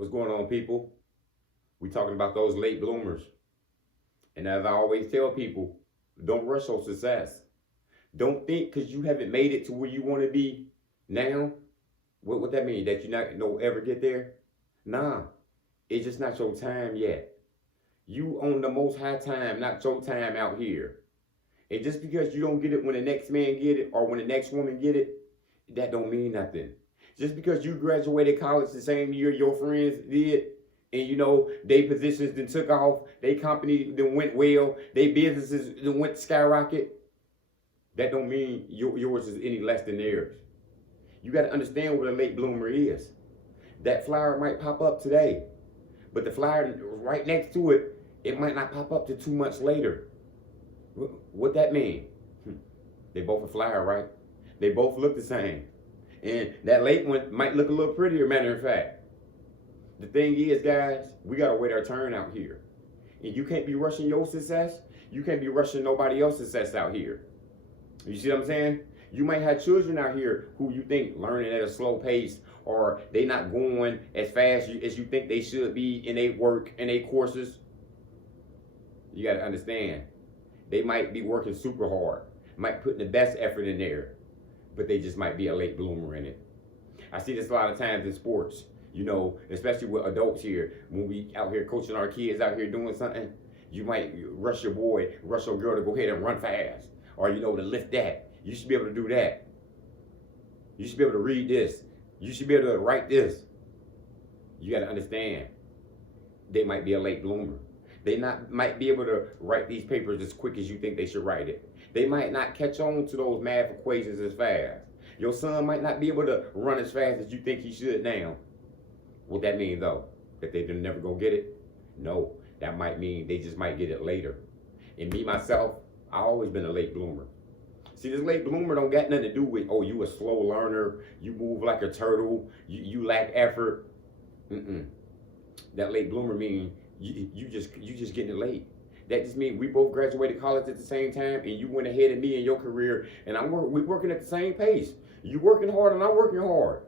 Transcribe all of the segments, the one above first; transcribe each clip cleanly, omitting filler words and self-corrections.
What's going on, people? We talking about those late bloomers. And as I always tell people, don't rush your success. Don't think because you haven't made it to where you want to be now. What that mean? That you not no ever get there? Nah, it's just not your time yet. You on the most high time, not your time out here. And just because you don't get it when the next man get it or when the next woman get it, that don't mean nothing. Just because you graduated college the same year your friends did, and they positions then took off, they company then went well, they businesses then went skyrocket, that don't mean yours is any less than theirs. You got to understand what a late bloomer is. That flower might pop up today, but the flower right next to it, it might not pop up to 2 months later. What that mean? They both a flower, right? They both look the same. And that late one might look a little prettier, matter of fact. The thing is, guys, we got to wait our turn out here. And you can't be rushing your success. You can't be rushing nobody else's success out here. You see what I'm saying? You might have children out here who you think learning at a slow pace, or they not going as fast as you think they should be in their work and their courses. You got to understand, they might be working super hard, might put the best effort in there, but they just might be a late bloomer in it. I see this a lot of times in sports, especially with adults here. When we out here coaching our kids out here doing something, you might rush your boy, rush your girl to go ahead and run fast, or to lift that. You should be able to do that. You should be able to read this. You should be able to write this. You got to understand, they might be a late bloomer. They might be able to write these papers as quick as you think they should write it. They might not catch on to those math equations as fast. Your son might not be able to run as fast as you think he should now. What that mean though? That they're never gonna get it? No, that might mean they just might get it later. And me, myself, I always been a late bloomer. See, this late bloomer don't got nothing to do with, oh, you a slow learner, you move like a turtle, you lack effort. That late bloomer mean you just getting it late. That just means we both graduated college at the same time, and you went ahead of me in your career, and we working at the same pace. You working hard, and I'm working hard.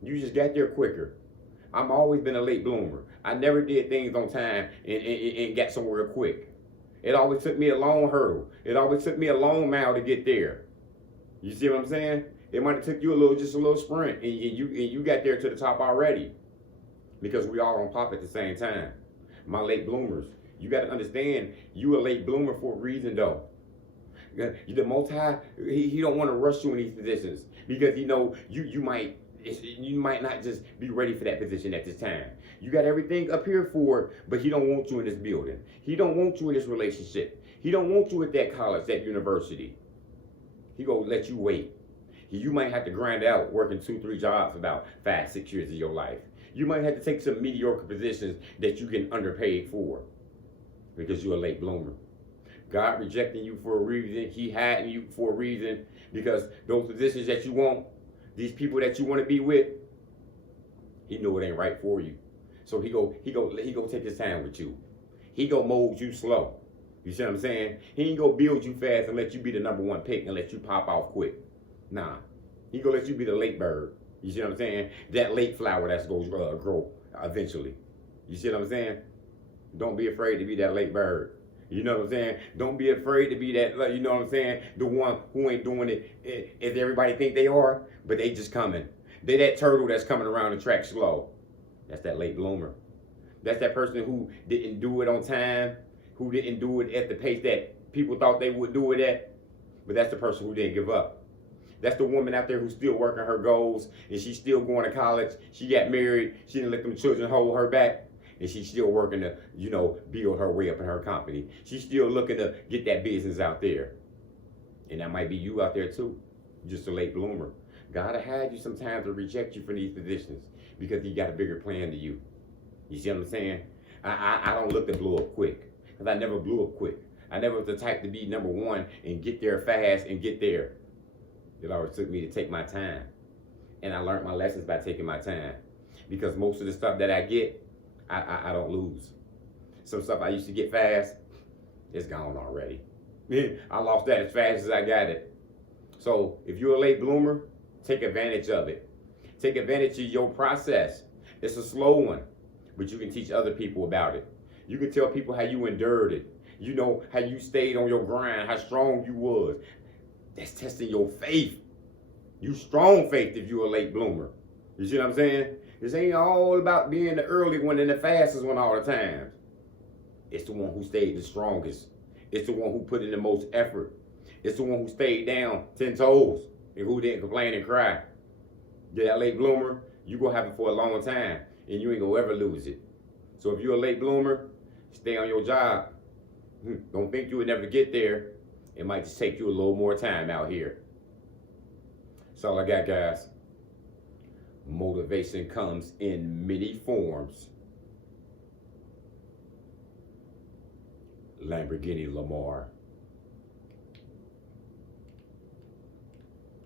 You just got there quicker. I'm always been a late bloomer. I never did things on time and got somewhere quick. It always took me a long hurdle. It always took me a long mile to get there. You see what I'm saying? It might have took you just a little sprint, and you got there to the top already, because we all on pop at the same time. My late bloomers, you got to understand, you a late bloomer for a reason though. The Most High, he don't want to rush you in these positions, because you might not just be ready for that position at this time. You got everything up here for it, but he don't want you in this building. He don't want you in this relationship. He don't want you at that college, that university. He gonna let you wait. You might have to grind out working 2-3 jobs about 5-6 years of your life. You might have to take some mediocre positions that you get underpaid for, because you're a late bloomer. God rejecting you for a reason. He hiding you for a reason, because those positions that you want, these people that you want to be with, he know it ain't right for you. So he go take his time with you. He go mold you slow. You see what I'm saying? He ain't gonna build you fast and let you be the #1 pick and let you pop off quick. Nah, he gonna let you be the late bird. You see what I'm saying? That late flower that's gonna grow eventually. You see what I'm saying? Don't be afraid to be that late bird. You know what I'm saying? Don't be afraid to be that, you know what I'm saying? The one who ain't doing it as everybody think they are, but they just coming. They that turtle that's coming around the track slow. That's that late bloomer. That's that person who didn't do it on time, who didn't do it at the pace that people thought they would do it at, but that's the person who didn't give up. That's the woman out there who's still working her goals, and she's still going to college. She got married. She didn't let them children hold her back, and she's still working to, build her way up in her company. She's still looking to get that business out there. And that might be you out there too, just a late bloomer. God will hide you sometimes to reject you for these positions, because he got a bigger plan to you. You see what I'm saying? I don't look to blow up quick, because I never blew up quick. I never was the type to be #1 and get there fast and get there. It always took me to take my time. And I learned my lessons by taking my time. Because most of the stuff that I get, I don't lose. Some stuff I used to get fast, it's gone already. I lost that as fast as I got it. So if you're a late bloomer, take advantage of it. Take advantage of your process. It's a slow one. but you can teach other people about it. You can tell people how you endured it. You know how you stayed on your grind, how strong you was. That's testing your faith. You strong faith if you're a late bloomer. You see what I'm saying? This ain't all about being the early one and the fastest one all the time. It's the one who stayed the strongest. It's the one who put in the most effort. It's the one who stayed down 10 toes and who didn't complain and cry. Yeah, that late bloomer, you gonna have it for a long time and you ain't gonna ever lose it. So if you're a late bloomer, stay on your job. Don't think you would never get there. It might just take you a little more time out here. That's all I got, guys. Motivation comes in many forms. Lamborghini Lamar.